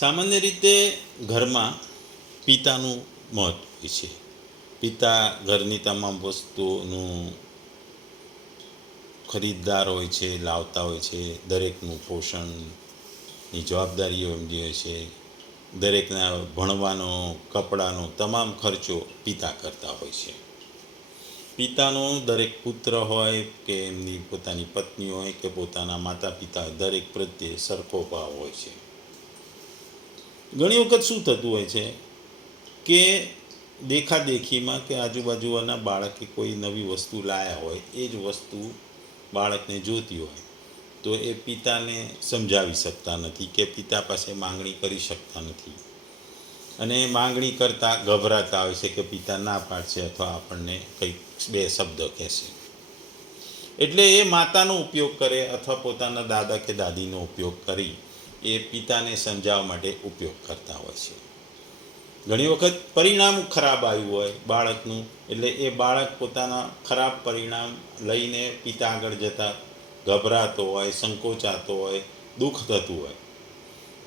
સામાન્ય રીતે ઘરમાં પિતાનું મહત્વ છે. પિતા ઘરની તમામ વસ્તુઓનું ખરીદદાર હોય છે, લાવતા હોય છે, દરેકનું પોષણની જવાબદારીઓ એમની હોય છે. દરેકના ભણવાનો, કપડાનો તમામ ખર્ચો પિતા કરતા હોય છે. પિતાનો દરેક પુત્ર હોય કે એમની પોતાની પત્ની હોય કે પોતાના માતા પિતા દરેક પ્રત્યે સરખો ભાવ હોય છે. ઘણી વખત શું થતું હોય છે કે દેખાદેખીમાં કે આજુબાજુના બાળકે કોઈ નવી વસ્તુ લાયા હોય, એ જ વસ્તુ બાળકને જોતી હોય, તો એ પિતાને સમજાવી શકતા નથી કે પિતા પાસે માંગણી કરી શકતા નથી. અને માંગણી કરતાં ગભરાતા હોય છે કે પિતા ના પાડશે અથવા આપણને કંઈક બે શબ્દ કહેશે. એટલે એ માતાનો ઉપયોગ કરે અથવા પોતાના દાદા કે દાદીનો ઉપયોગ કરી એ પિતાને સમજાવવા માટે ઉપયોગ કરતા હોય છે. ઘણી વખત પરિણામ ખરાબ આવ્યું હોય બાળકનું, એટલે એ બાળક પોતાના ખરાબ પરિણામ લઈને પિતા આગળ જતાં ગભરાતો હોય, સંકોચાતો હોય, દુઃખ થતું હોય.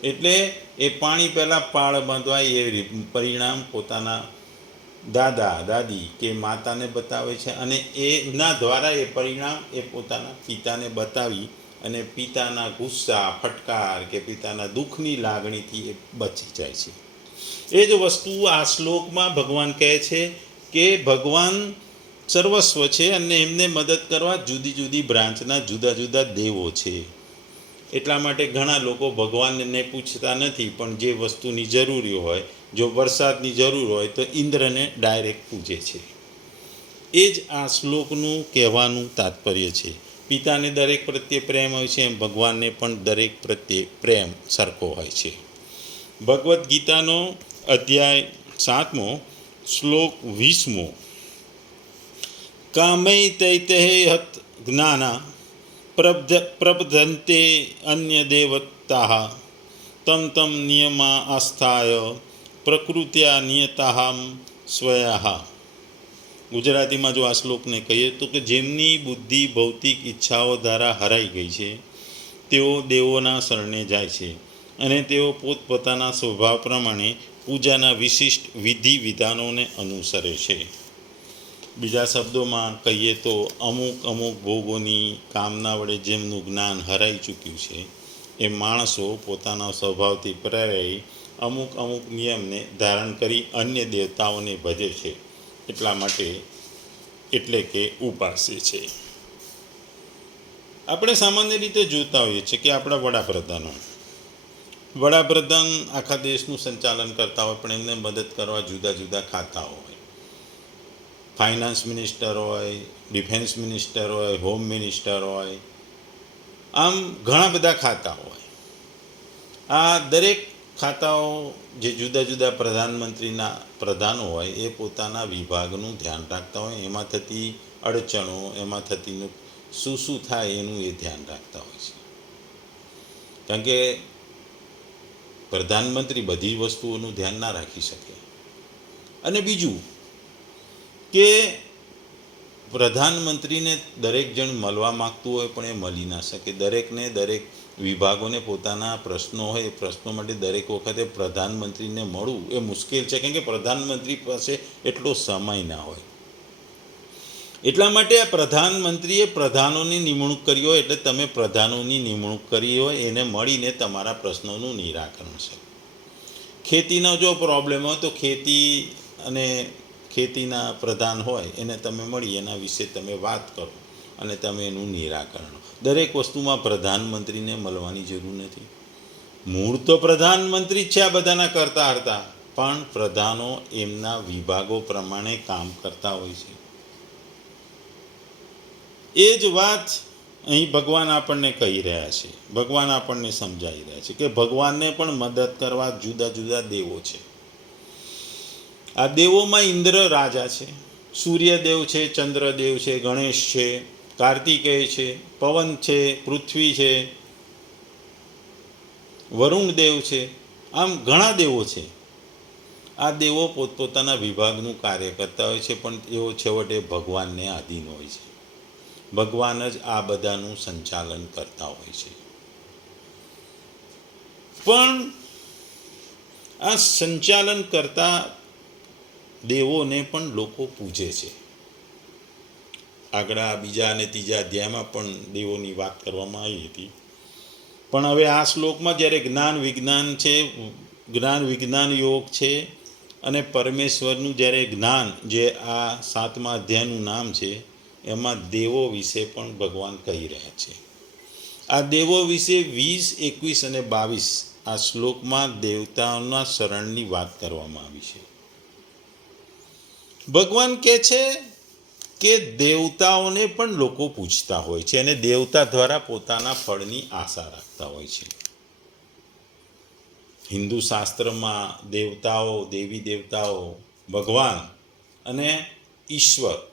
એટલે એ પાણી પહેલાં પાળ બાંધવાય એ પરિણામ પોતાના દાદા, દાદી કે માતાને બતાવે છે અને એના દ્વારા એ પરિણામ એ પોતાના પિતાને બતાવી અને પિતાના ગુસ્સા, ફટકાર કે પિતાના દુઃખની લાગણીથી એ બચી જાય છે. એ જ વસ્તુ આ શ્લોકમાં ભગવાન કહે છે કે ભગવાન સર્વસ્વ છે અને એમને મદદ કરવા જુદી જુદી બ્રાન્ચના જુદા જુદા દેવો છે. એટલા માટે ઘણા લોકો ભગવાનને પૂછતા નથી, પણ જે વસ્તુની જરૂરી હોય, જો વરસાદની જરૂર હોય, તો ઇન્દ્રને ડાયરેક્ટ પૂજે છે. એ જ આ શ્લોકનું કહેવાનું તાત્પર્ય છે. પિતાને દરેક પ્રત્યે પ્રેમ હોય છે, એમ ભગવાનને પણ દરેક પ્રત્યે પ્રેમ સરખો હોય છે. ભગવદ્ ગીતાનો અધ્યાય સાતમો શ્લોક વીસમો. કામય તૈતે હત જ્ઞાના, પ્રબ્ધ પ્રબધંતે અન્ય દેવતા તમ તમ નિયમા આસ્થાય પ્રકૃત્યા નિયતા સ્વયા ગુજરાતીમાં જો આ શ્લોકને કહીએ તો કે જેમની બુદ્ધિ, ભૌતિક ઈચ્છાઓ દ્વારા હરાઈ ગઈ છે, તેઓ દેવોના શરણે જાય છે અને તેઓ પોતપોતાના સ્વભાવ પ્રમાણે પૂજાના વિશિષ્ટ વિધિ વિધાનોને અનુસરે છે. બીજા શબ્દોમાં કહીએ તો અમુક અમુક ભોગોની કામના વડે જેમનું જ્ઞાન હરાઈ ચૂક્યું છે, એ માણસો પોતાના સ્વભાવથી પ્રેરાઈ અમુક અમુક નિયમને ધારણ કરી અન્ય દેવતાઓને ભજે છે. એટલા માટે એટલે કે ઉપાસે છે. આપણે સામાન્ય રીતે જોતા હોઈએ છીએ કે આપણા વડાપ્રધાનો વડાપ્રધાન આખા દેશનું સંચાલન કરતા હોય, પણ એમને મદદ કરવા જુદા જુદા ખાતા હોય. ફાઇનાન્સ મિનિસ્ટર હોય ડિફેન્સ મિનિસ્ટર હોય હોમ મિનિસ્ટર હોય, આમ ઘણા બધા ખાતા હોય. આ દરેક ખાતાઓ જે જુદા જુદા પ્રધાનમંત્રીના પ્રધાનો હોય, એ પોતાના વિભાગનું ધ્યાન રાખતા હોય, એમાં થતી અડચણો, એમાં થતી શું શું થાય એનું એ ધ્યાન રાખતા હોય છે. કારણ કે પ્રધાનમંત્રી બધી વસ્તુઓનું ધ્યાન ના રાખી શકે. અને બીજું કે પ્રધાનમંત્રીને દરેક જણ મળવા માગતું હોય પણ એ મળી ના શકે. દરેકને દરેક વિભાગોને પોતાના પ્રશ્નો હોય, એ પ્રશ્નો માટે દરેક વખતે પ્રધાનમંત્રીને મળવું એ મુશ્કેલ છે, કેમ કે પ્રધાનમંત્રી પાસે એટલો સમય ના હોય. એટલા માટે આ પ્રધાનમંત્રીએ પ્રધાનોની નિમણૂક કરી હોય, એટલે તમે પ્રધાનોની નિમણૂક કરી હોય, એને મળીને તમારા પ્રશ્નોનું નિરાકરણ છે. ખેતીનો જો પ્રોબ્લેમ હોય, તો ખેતી અને ખેતીના પ્રધાન હોય, એને તમે મળી, એના વિશે તમે વાત કરો. અને તમે એનું નિરાકરણ દરેક વસ્તુમાં પ્રધાનમંત્રીને મળવાની જરૂર નથી. મૂળ તો પ્રધાનમંત્રી જ છે આ બધાના કરતા હતા પણ પ્રધાનો એમના વિભાગો પ્રમાણે કામ કરતા હોય છે. એ જ વાત અહીં ભગવાન આપણને કહી રહ્યા છે. ભગવાન આપણને સમજાવી રહ્યા છે કે ભગવાનને પણ મદદ કરવા જુદા જુદા દેવો છે. આ દેવોમાં ઇન્દ્ર રાજા છે. સૂર્યદેવ છે, ચંદ્રદેવ છે, ગણેશ છે. કાર્તિકેય છે, પવન છે, પૃથ્વી છે, વરુણ દેવ છે, આમ ઘણા દેવો છે. આ દેવો પોતપોતાના વિભાગનું કાર્ય કરતા હોય છે, પણ તેઓ છેવટે ભગવાનને આધીન હોય છે. ભગવાન જ આ બધાનું સંચાલન કરતા હોય છે. પણ આ સંચાલન કરતા દેવોને પણ લોકો પૂજે છે. આગળ બીજા અને ત્રીજા અધ્યાયમાં પણ દેવોની વાત કરવામાં આવી હતી. પણ હવે આ શ્લોકમાં જ્યારે જ્ઞાન વિજ્ઞાન છે, જ્ઞાન વિજ્ઞાન યોગ છે, અને પરમેશ્વરનું જ્યારે જ્ઞાન જે આ સાતમા અધ્યાયનું નામ છે, એમાં દેવો વિશે પણ ભગવાન કહી રહ્યા છે. આ દેવો વિશે વીસ, એકવીસ અને બાવીસ આ શ્લોકમાં દેવતાઓના શરણની વાત કરવામાં આવી છે. ભગવાન કહે છે કે દેવતાઓને પણ લોકો પૂછતા હોય છે અને દેવતા દ્વારા પોતાના ફળની આશા રાખતા હોય છે. હિન્દુ શાસ્ત્રમાં દેવતાઓ, દેવી દેવતાઓ, ભગવાન અને ઈશ્વર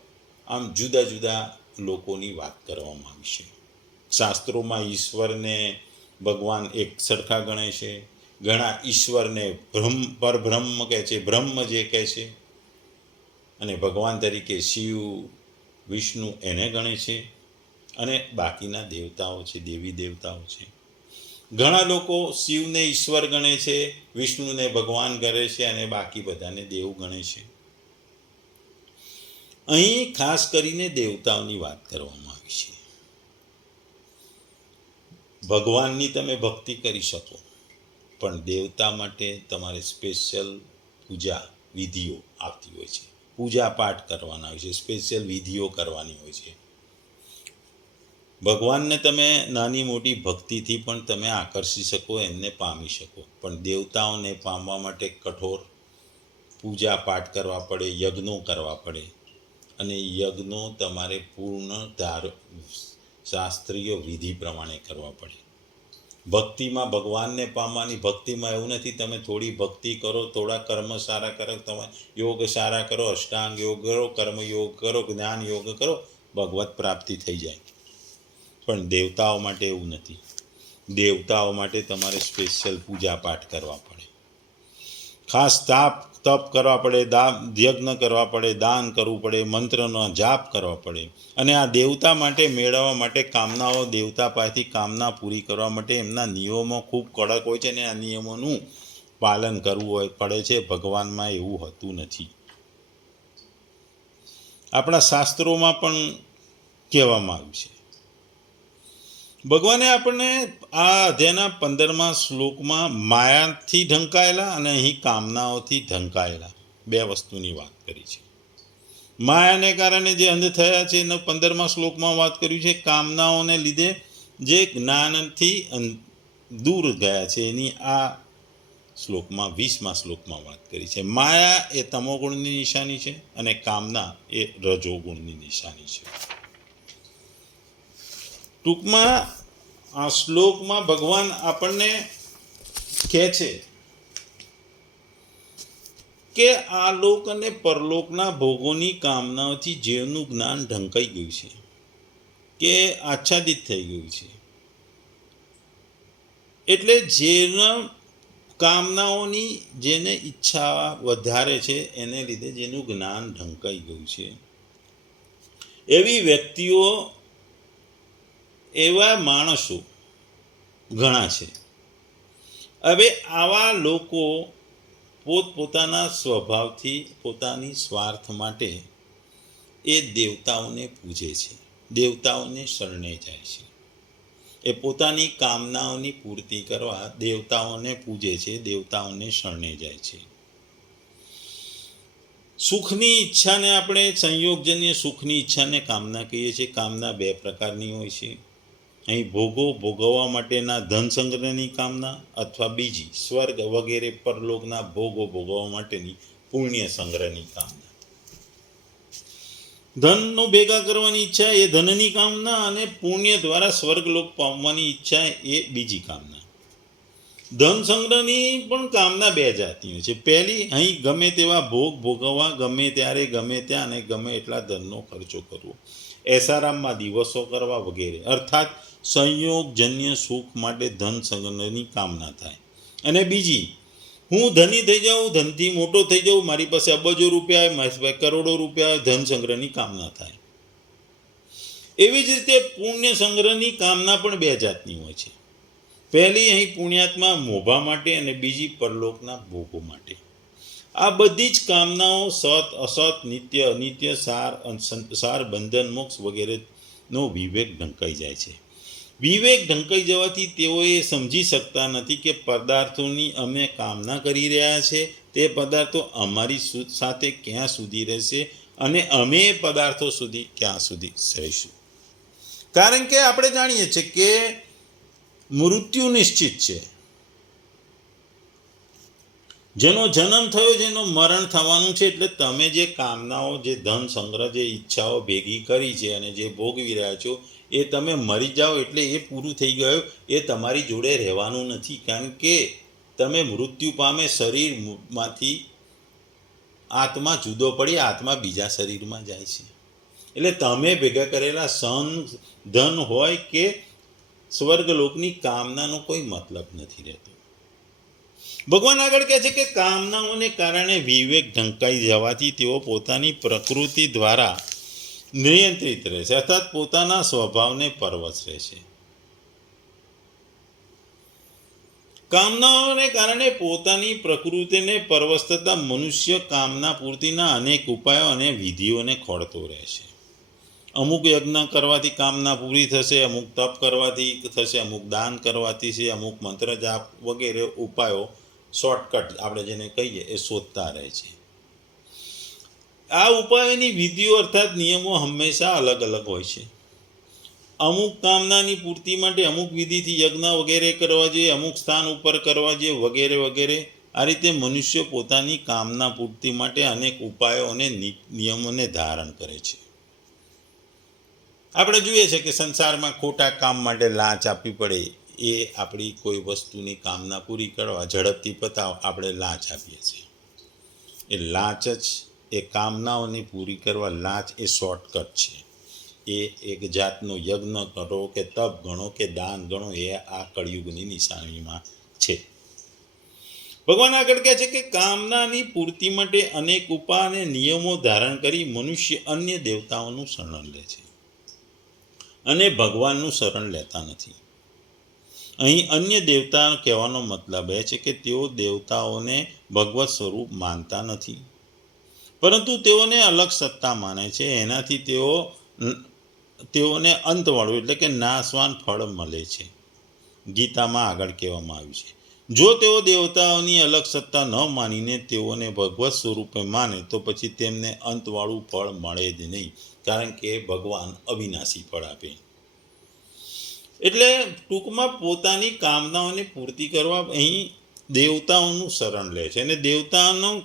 આમ જુદા જુદા લોકોની વાત કરવામાં આવી છે. શાસ્ત્રોમાં ઈશ્વરને ભગવાન એક સરખા ગણે છે, ઘણા ઈશ્વરને બ્રહ્મ, પરબ્રહ્મ કહે છે, બ્રહ્મ જે કહે છે. અને ભગવાન તરીકે શિવ વિષ્ણુ એને ગણે છે અને બાકીના દેવતાઓ છે, દેવી દેવતાઓ છે. ઘણા લોકો શિવને ઈશ્વર ગણે છે, વિષ્ણુને ભગવાન ગણે છે અને બાકી બધાને દેવ ગણે છે. અહીં ખાસ કરીને દેવતાઓની વાત કરવામાં આવી છે. ભગવાનની તમે ભક્તિ કરી શકો, પણ દેવતા માટે તમારે સ્પેશિયલ પૂજા વિધિઓ આવતી હોય છે. પૂજા પાઠ કરવાના હોય છે સ્પેશિયલ વિધિઓ કરવાની હોય છે. ભગવાનને તમે નાની મોટી ભક્તિથી પણ તમે આકર્ષી શકો, એમને પામી શકો. પણ દેવતાઓને પામવા માટે કઠોર પૂજા પાઠ કરવા પડે, યજ્ઞો કરવા પડે. અને યજ્ઞો તમારે પૂર્ણ ધાર, શાસ્ત્રીય વિધિ પ્રમાણે કરવા પડે. ભક્તિમાં ભગવાનને પામવાની ભક્તિમાં એવું નથી, તમે થોડી ભક્તિ કરો, થોડા કર્મ સારા કરો, તમે યોગ સારા કરો, અષ્ટાંગ યોગ કરો, કર્મ યોગ કરો, જ્ઞાન યોગ કરો, ભગવત પ્રાપ્તિ થઈ જાય. પણ દેવતાઓ માટે એવું નથી. દેવતાઓ માટે તમારે સ્પેશિયલ પૂજા પાઠ કરવા પડે. ખાસ તાપ તપ કરવા પડે દા યજ્ઞ કરવા પડે, દાન કરવું પડે, મંત્રનો જાપ કરવા પડે. અને આ દેવતા માટે, મેળવવા માટે કામનાઓ દેવતા પાસેથી કામના પૂરી કરવા માટે એમના નિયમો ખૂબ કડક હોય છે અને આ નિયમોનું પાલન કરવું હોય, પડે છે. ભગવાનમાં એવું હોતું નથી. આપણા શાસ્ત્રોમાં પણ કહેવામાં આવ્યું છે. ભગવાને આપણને આ અધ્યાયના પંદરમા શ્લોકમાં માયાથી ઢંકાયેલા અને અહીં કામનાઓથી ઢંકાયેલા બે વસ્તુની વાત કરી છે. માયાને કારણે જે અંધ થયા છે, એનો પંદરમા શ્લોકમાં વાત કર્યું છે, કામનાઓને લીધે જે જ્ઞાનથી દૂર ગયા છે, એની આ શ્લોકમાં, વીસમા શ્લોકમાં વાત કરી છે. માયા એ તમોગુણની નિશાની છે અને કામના એ રજોગુણની નિશાની છે. ટૂંકમાં આ શ્લોકમાં ભગવાન આપણને કહે છે કે આ લોક અને પરલોકના ભોગોની કામનાઓથી જીવનું જ્ઞાન ઢંકાઈ ગયું છે, કે આચ્છાદિત થઈ ગયું છે. એટલે જેના કામનાઓની જેને ઈચ્છા વધારે છે, એને લીધે જેનું જ્ઞાન ઢંકાઈ ગયું છે. એવી વ્યક્તિઓ એવા માણસો ઘણા છે. હવે આવા લોકો પોતપોતાના સ્વભાવથી, પોતાની સ્વાર્થ માટે એ દેવતાઓને પૂજે છે. દેવતાઓને શરણે જાય છે. એ પોતાની કામનાઓની પૂર્તિ કરવા દેવતાઓને પૂજે છે, દેવતાઓને શરણે જાય છે. સુખની ઈચ્છાને આપણે સંયોગજન્ય સુખની ઈચ્છાને કામના કહીએ છીએ. કામના બે પ્રકારની હોય છે. અહીં ભોગો ભોગવવા માટેના ધન સંગ્રહની કામના અથવા બીજી સ્વર્ગ વગેરે પરલોકના ભોગો ભોગવવા માટેની પુણ્ય સંગ્રહની કામના. ધનનો ભેગા કરવાની ઈચ્છા એ ધનની કામના અને પુણ્ય દ્વારા સ્વર્ગલોક પામવાની ઈચ્છા એ બીજી કામના. ધન સંગ્રહની પણ કામના બે જાતિઓ છે. પહેલી, અહીં ગમે તેવા ભોગ ભોગવવા, ગમે ત્યારે, ગમે ત્યાં અને ગમે એટલા ધનનો ખર્ચો કરવો. એસારામમાં દિવસો કરવા વગેરે. અર્થાત સંયોગજન્ય સુખ માટે ધન સંગ્રહની કામના થાય. અને બીજી, હું ધની થઈ જાઉં, ધનથી મોટો થઈ જાઉં, મારી પાસે અબજો રૂપિયા મારી કરોડો રૂપિયા ધન સંગ્રહની કામના થાય. એવી જ રીતે પુણ્ય સંગ્રહની કામના પણ બે જાતની હોય છે. પહેલી અહીં પુણ્યાત્મા મોભા માટે અને બીજી પરલોકના ભોગો માટે. આ બધી જ કામનાઓ સત, અસત, નિત્ય, અનિત્ય, સાર સાર, બંધન, મોક્ષ વગેરેનો વિવેક ઢંકાઈ જાય છે. વિવેક ઢંકાઈ જવાથી તેઓએ સમજી શકતા નથી કે પદાર્થોની અમે કામના કરી રહ્યા છે. તે પદાર્થો અમારી સાથે ક્યાં સુધી રહેશે અને અમે પદાર્થો સુધી ક્યાં સુધી રહીશું. કારણ કે આપણે જાણીએ છીએ કે મૃત્યુ નિશ્ચિત છે. જેનો જન્મ થયો જેનું મરણ થવાનું છે, એટલે તમે જે કામનાઓ, જે ધન, સંગ્રહ, જે ઈચ્છાઓ ભેગી કરી છે અને જે ભોગવી રહ્યા છો, એ તમે મરી જાઓ એટલે એ પૂરું થઈ ગયું. એ તમારી જોડે રહેવાનું નથી. કારણ કે તમે મૃત્યુ પામે શરીરમાંથી આત્મા જુદો પડી, આત્મા બીજા શરીરમાં જાય છે. એટલે તમે ભેગા કરેલા સન, ધન હોય કે સ્વર્ગલોકની કામનાનો કોઈ મતલબ નથી રહેતો. ભગવાન આગળ કહે છે કે કામનાઓને કારણે વિવેક ઢંકાઈ જવાથી તેઓ પોતાની પ્રકૃતિ દ્વારા નિયંત્રિત રહે છે. અર્થાત પોતાના સ્વભાવને પરવસરે છે. કામનાઓને કારણે પોતાની પ્રકૃતિને પરવશ મનુષ્ય કામના પૂર્તિના અનેક ઉપાયો અને વિધિઓને ખોળતો રહે છે. અમુક યજ્ઞ કરવાથી કામના પૂરી થશે, અમુક તપ કરવાથી થશે, અમુક દાન કરવાથી છે, અમુક મંત્ર જાપ વગેરે ઉપાયો શોર્ટકટ આપણે જેને કહીએ, એ શોધતા રહે છે. આ ઉપાયોની વિધિઓ અર્થાત નિયમો હંમેશા અલગ અલગ હોય છે. અમુક કામનાની પૂર્તિ માટે અમુક વિધિથી યજ્ઞ વગેરે કરવા જોઈએ, અમુક સ્થાન ઉપર કરવા જોઈએ, વગેરે વગેરે. આ રીતે મનુષ્ય પોતાની કામના પૂર્તિ માટે અનેક ઉપાયો અને નિયમોને ધારણ કરે છે. આપણે જોઈએ છે કે સંસારમાં ખોટા કામ માટે લાંચ આપવી પડે એ આપણી કોઈ વસ્તુની કામના પૂરી કરવા, ઝડપથી પતાવ આપણે લાંચ આપીએ છીએ. એ લાંચ જ એ કામનાઓને પૂરી કરવા લાંચ એ શોર્ટકટ છે. એ એક જાતનો યજ્ઞ કરો કે તપ ગણો કે દાન ગણો એ આ કળિયુગની નિશાનીમાં છે. ભગવાન આગળ કહે છે કે કામનાની પૂર્તિ માટે અનેક ઉપા અને નિયમો ધારણ કરી મનુષ્ય અન્ય દેવતાઓનું શરણ લે છે. અને ભગવાનનું શરણ લેતા નથી. અહીં અન્ય દેવતા કહેવાનો મતલબ એ છે કે તેઓ દેવતાઓને ભગવત સ્વરૂપ માનતા નથી. પરંતુ તેઓને અલગ સત્તા માને છે. એનાથી તેઓ તેઓને અંતવાળું એટલે કે નાશવાન ફળ મળે છે. ગીતામાં આગળ કહેવામાં આવ્યું છે. જો તેઓ દેવતાઓની અલગ સત્તા ન માનીને તેઓને ભગવત સ્વરૂપે માને, તો પછી તેમને અંતવાળું ફળ મળે જ નહીં. કારણ કે ભગવાન અવિનાશી ફળ આપે. એટલે ટૂંકમાં પોતાની કામનાઓને પૂર્તિ કરવા અહીં દેવતાઓનું શરણ લે છે. અને દેવતાનું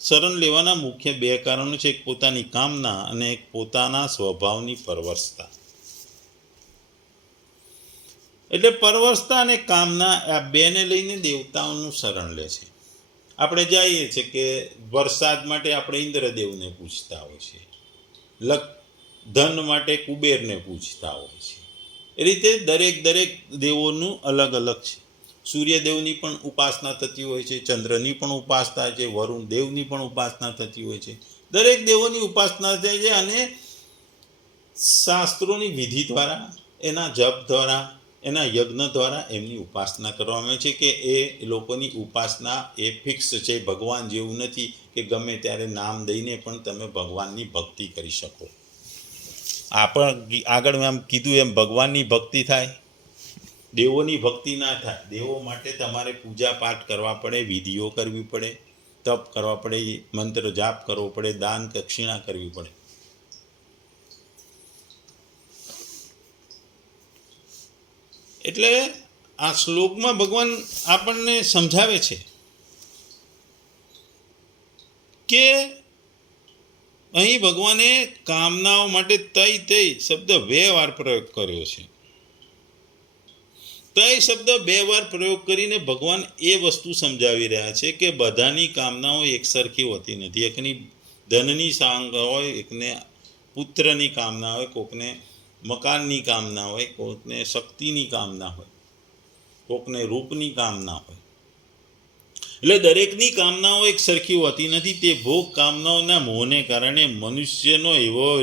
શરણ લેવાના મુખ્ય બે કારણો છે. એક પોતાની કામના અને એક પોતાના સ્વભાવની પરવર્ષતા એટલે પરવર્ષતા અને કામના આ બેને લઈને દેવતાઓનું શરણ લે છે. આપણે જાઈએ છીએ કે વરસાદ માટે આપણે ઇન્દ્રદેવને પૂછતા હોય છે. લક ધન માટે કુબેરને પૂછતા હોય છે. એ રીતે દરેક દરેક દેવોનું અલગ અલગ છે. સૂર્યદેવની પણ ઉપાસના થતી હોય છે, ચંદ્રની પણ ઉપાસના છે, વરુણ દેવની પણ ઉપાસના થતી હોય છે. દરેક દેવોની ઉપાસના થાય છે અને શાસ્ત્રોની વિધિ દ્વારા, એના જપ દ્વારા, એના યજ્ઞ દ્વારા એમની ઉપાસના કરવામાં આવે છે કે એ લોકોની ઉપાસના એ ફિક્સ છે, ભગવાન જેવું નથી કે ગમે ત્યારે નામ દઈને પણ તમે ભગવાનની ભક્તિ કરી શકો. આપણ આગળ આમ કીધું એમ, ભગવાનની ભક્તિ થાય, દેવોની ભક્તિ ના થાય, દેવો માટે તમારે પૂજા પાઠ કરવા પડે, વિધિઓ કરવી પડે, તપ કરવા પડે, મંત્ર જાપ કરવો પડે, દાન દક્ષિણા કરવી પડે. એટલે આ શ્લોકમાં ભગવાન આપણને સમજાવે છે કે અહીં ભગવાને કામનાઓ માટે તય તય શબ્દ બે વાર પ્રયોગ કર્યો છે. તય શબ્દ બે વાર પ્રયોગ કરીને ભગવાન એ વસ્તુ સમજાવી રહ્યા છે કે બધાની કામનાઓ એકસરખી હોતી નથી. એકની ધનની સાંગ હોય, એકને પુત્રની કામના હોય, કોકને મકાનની કામના હોય, કોકને શક્તિની કામના હોય, કોકને રૂપની કામના હોય. એટલે દરેકની કામનાઓ એક સરખી હોતી નથી, તે ભોગ કામનાઓના મોહને કારણે મનુષ્યનો એવો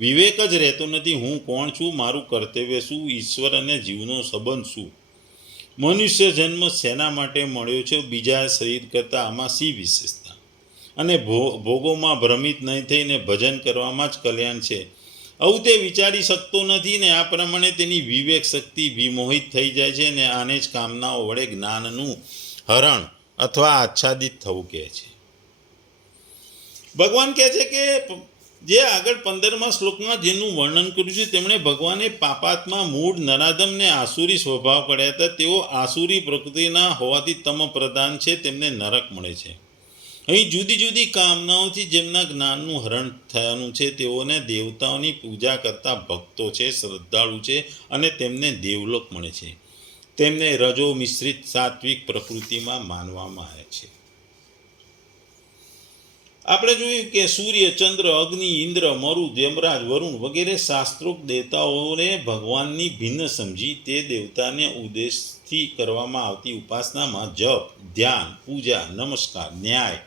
વિવેક જ રહેતો નથી, હું કોણ છું, મારું કર્તવ્ય શું, ઈશ્વર અને જીવનો સંબંધ શું? મનુષ્ય જન્મ શેના માટે મળ્યો છે? બીજા શરીર કરતાં આમાં સી વિશેષતા? અને ભોગોમાં ભ્રમિત નહીં થઈને ભજન કરવામાં જ કલ્યાણ છે? આવું તે વિચારી શકતો નથી ને, આ પ્રમાણે તેની વિવેક શક્તિ વિમોહિત થઈ જાય છે ને, આને જ કામનાઓ વડે જ્ઞાનનું હરણ અથવા આચ્છાદિત થવું કહે છે. ભગવાન કહે છે કે જે આગળ પંદરમા શ્લોકમાં જેનું વર્ણન કર્યું છે, તેમણે ભગવાને પાપાત્મા મૂળ નરાધમને આસુરી સ્વભાવ કર્યા હતા. તેઓ આસુરી પ્રકૃતિના હોવાથી તમ પ્રધાન છે, તેમને નરક મળે છે. અહીં જુદી જુદી કામનાઓથી જેમના જ્ઞાનનું હરણ થયાનું છે, તેઓને દેવતાઓની પૂજા કરતા ભક્તો છે, શ્રદ્ધાળુ છે અને તેમને દેવલોક મળે છે. તેમને રજો મિશ્રિત સાત્વિક પ્રકૃતિમાં માનવામાં આવે છે. આપણે જોયું કે સૂર્ય, ચંદ્ર, અગ્નિ, ઇન્દ્ર, મરુ દેમરાજ વરુણ વગેરે શાસ્ત્રોક્ત દેવતાઓને ભગવાનની ભિન્ન સમજી તે દેવતાને ઉદ્દેશથી કરવામાં આવતી ઉપાસનામાં જપ, ધ્યાન, પૂજા, નમસ્કાર, ન્યાય,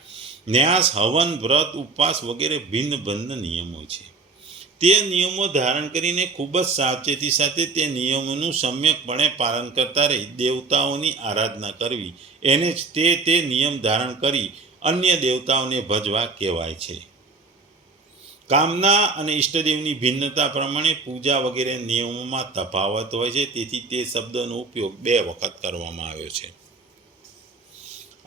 ન્યાસ, હવન, વ્રત, ઉપવાસ વગેરે ભિન્ન ભિન્ન નિયમો છે. તે નિયમો ધારણ કરીને ખૂબ જ સાવચેતી સાથે તે નિયમોનું સમ્યકપણે પાલન કરતા રહી, દેવતાઓની આરાધના કરવી. એને જ તે તે નિયમ ધારણ કરી અન્ય દેવતાઓને ભજવા કહેવાય છે. કામના અને ઈષ્ટદેવની ભિન્નતા પ્રમાણે પૂજા વગેરે નિયમોમાં તફાવત હોય છે, તેથી તે શબ્દનો ઉપયોગ બે વખત કરવામાં આવ્યો છે.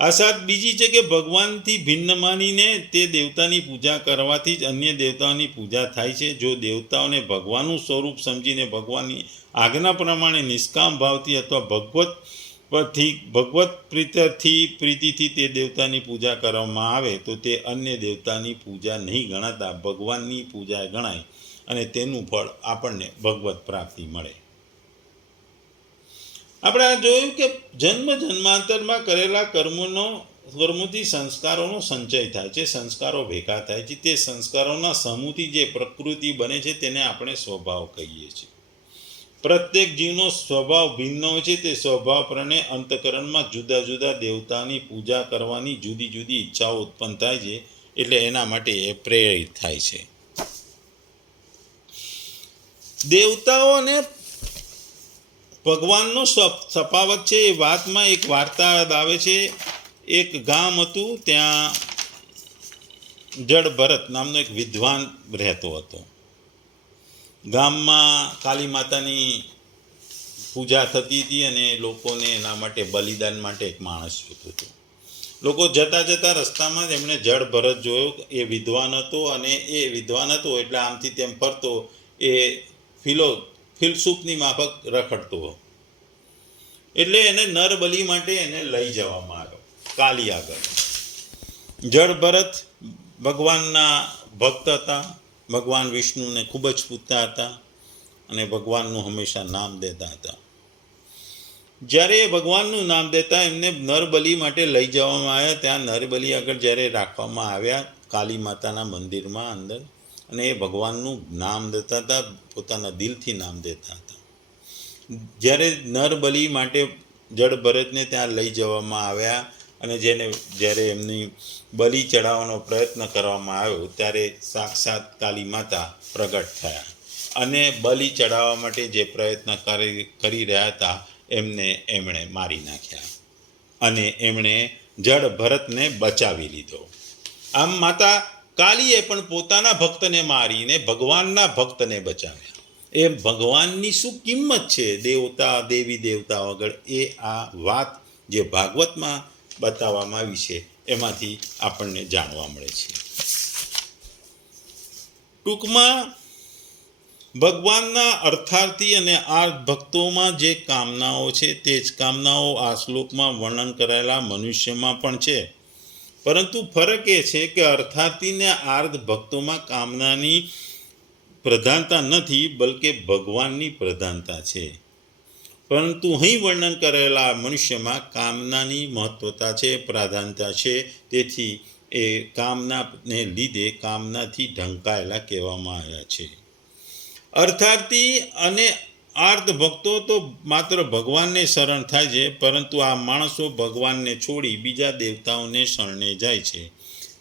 આ સાત બીજી છે કે ભગવાનથી ભિન્ન માનીને તે દેવતાની પૂજા કરવાથી જ અન્ય દેવતાઓની પૂજા થાય છે. જો દેવતાઓને ભગવાનનું સ્વરૂપ સમજીને ભગવાનની આજ્ઞા પ્રમાણે નિષ્કામ ભાવથી અથવા ભગવત પરથી, ભગવત પ્રીતિથી પ્રીતિથી તે દેવતાની પૂજા કરવામાં આવે, તો તે અન્ય દેવતાની પૂજા નહીં ગણાતા ભગવાનની પૂજા ગણાય અને તેનું ફળ આપણને ભગવત પ્રાપ્તિ મળે. આપણે આ જોયું કે જન્મ જન્માંતરમાં કરેલા કર્મોનો, કર્મોથી સંસ્કારોનો સંચય થાય છે, સંસ્કારો ભેગા થાય છે. તે સંસ્કારોના સમૂહથી જે પ્રકૃતિ બને છે, તેને આપણે સ્વભાવ કહીએ છીએ. પ્રત્યેક જીવનો સ્વભાવ ભિન્ન હોય છે, તે સ્વભાવ પ્રણે અંતકરણમાં જુદા જુદા દેવતાની પૂજા કરવાની જુદી જુદી ઈચ્છાઓ ઉત્પન્ન થાય છે, એટલે એના માટે એ પ્રેરિત થાય છે. દેવતાઓ અને ભગવાનનો સપાવત છે, એ વાતમાં એક વાર્તા આવે છે. એક ગામ હતું, ત્યાં જડ ભરત નામનો એક વિદ્વાન રહેતો હતો. ગામમાં કાલી માતાની પૂજા થતી હતી અને લોકોને એના માટે બલિદાન માટે એક માણસ જોતો હતો. લોકો જતા જતા રસ્તામાં જ એમણે જળ ભરત જોયો એ વિદ્વાન હતો અને એ વિદ્વાન હતો એટલે આમથી તેમ ફરતો એ ફિલો ફિલસૂફની માફક રખડતો એટલે એને નર બલિ માટે એને લઈ જવામાં આવ્યો, કાલી આગળ. જળ ભરત ભગવાનના ભક્ત હતા. ભગવાન વિષ્ણુને ખૂબ જ પૂજતા હતા અને ભગવાનનું હંમેશા નામ દેતા હતા. જ્યારે એ ભગવાનનું નામ દેતા એમને નરબલી માટે લઈ જવામાં આવ્યા. ત્યાં નરબલી આગળ જ્યારે રાખવામાં આવ્યા, કાલી માતાના મંદિરમાં અંદર અને એ ભગવાનનું નામ દેતા હતા, પોતાના દિલથી નામ દેતા હતા. જ્યારે નરબલિ માટે જડ ભરતને ત્યાં લઈ જવામાં આવ્યા અને જેને, જ્યારે એમની બલિ ચડાવવાનો પ્રયત્ન કરવામાં આવ્યો, ત્યારે સાક્ષાત કાલી માતા પ્રગટ થયા. અને બલિ ચડાવવા માટે જે પ્રયત્ન કરી કરી રહ્યા હતા, એમને એમણે મારી નાખ્યા. અને એમણે જડ ભરતને બચાવી લીધો. આમ માતા કાલીએ પણ પોતાના ભક્તને મારીને ભગવાનના ભક્તને બચાવ્યા. એ ભગવાનની શું કિંમત છે? દેવતા, દેવી, દેવતા વગર? એ આ વાત જે ભાગવતમાં બતાવવામાં આવી છે, એમાંથી આપણને જાણવા મળે છે. ટૂંકમાં, ભગવાનના અર્થાર્થી અને આ ભક્તોમાં જે કામનાઓ છે, તે જ કામનાઓ આ શ્લોકમાં વર્ણન કરાયેલા મનુષ્યમાં પણ છે. પરંતુ ફરક એ છે કે અર્થાતિને આર્ધ ભક્તોમાં કામનાની પ્રધાનતા નથી, બલકે ભગવાનની પ્રધાનતા છે. પરંતુ અહીં વર્ણન કરેલા મનુષ્યમાં કામનાની મહત્વતા છે પ્રાધાન્યતા છે. તેથી એ કામનાને લીધે કામનાથી ઢંકાયેલા કહેવામાં આવ્યા છે. અર્થાર્થી અને આર્થ ભક્તો તો માત્ર ભગવાનને શરણ થાય છે, પરંતુ આ માણસો ભગવાનને છોડી બીજા દેવતાઓને શરણે જાય છે.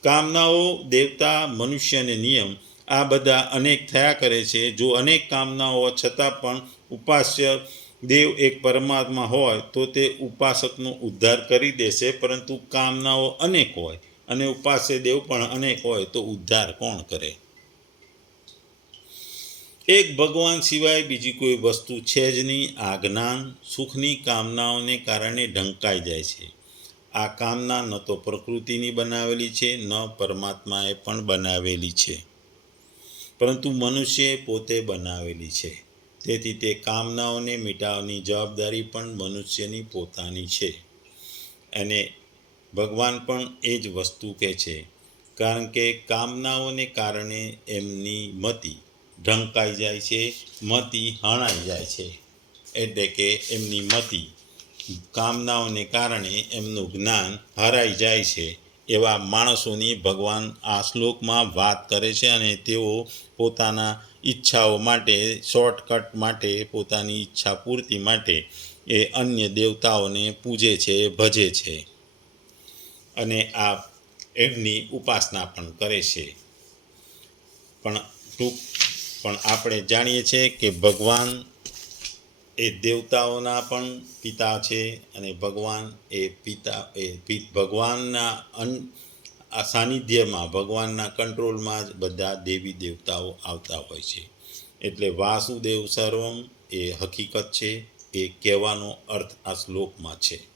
કામનાઓ દેવતા, મનુષ્યને નિયમ, આ બધા અનેક થયા કરે છે. જો અનેક કામનાઓ છતાં પણ ઉપાસ્ય દેવ એક પરમાત્મા હોય, તો તે ઉપાસકનો ઉદ્ધાર કરી દેશે, પરંતુ કામનાઓ અનેક હોય અને ઉપાસ્ય દેવ પણ અનેક હોય, તો ઉદ્ધાર કોણ કરે? એક ભગવાન સિવાય બીજી કોઈ વસ્તુ છે જ નહીં. આ જ્ઞાન સુખની કામનાઓને કારણે ઢંકાઈ જાય છે. આ કામના ન તો પ્રકૃતિની બનાવેલી છે, ન પરમાત્માએ પણ બનાવેલી છે. પરંતુ મનુષ્યએ પોતે બનાવેલી છે. તેથી તે કામનાઓને મિટાવવાની જવાબદારી પણ મનુષ્યની પોતાની છે. અને ભગવાન પણ એ જ વસ્તુ કહે છે. કારણ કે કામનાઓને કારણે એમની મતિ ઢંકાઈ જાય છે, મતિ હણાઈ જાય છે. એટલે કે એમની મતિ કામનાઓને કારણે એમનું જ્ઞાન હરાઈ જાય છે. એવા માણસોની ભગવાન આ શ્લોકમાં વાત કરે છે અને તેઓ પોતાના ઈચ્છાઓ માટે શોર્ટકટ માટે, પોતાની ઈચ્છા પૂર્તિ માટે એ અન્ય દેવતાઓને પૂજે છે, ભજે છે. અને આ એમની ઉપાસના પણ કરે છે. પણ ટૂંક પણ આપણે જાણીએ છીએ કે ભગવાન એ દેવતાઓના પણ પિતા છે અને ભગવાન એ પિતા, એ ભગવાનના અન, આ સાનિધ્યમાં, ભગવાનના કંટ્રોલમાં જ બધા દેવી દેવતાઓ આવતા હોય છે. એટલે વાસુદેવ સર્વમ એ હકીકત છે, એ કહેવાનો અર્થ આ શ્લોકમાં છે.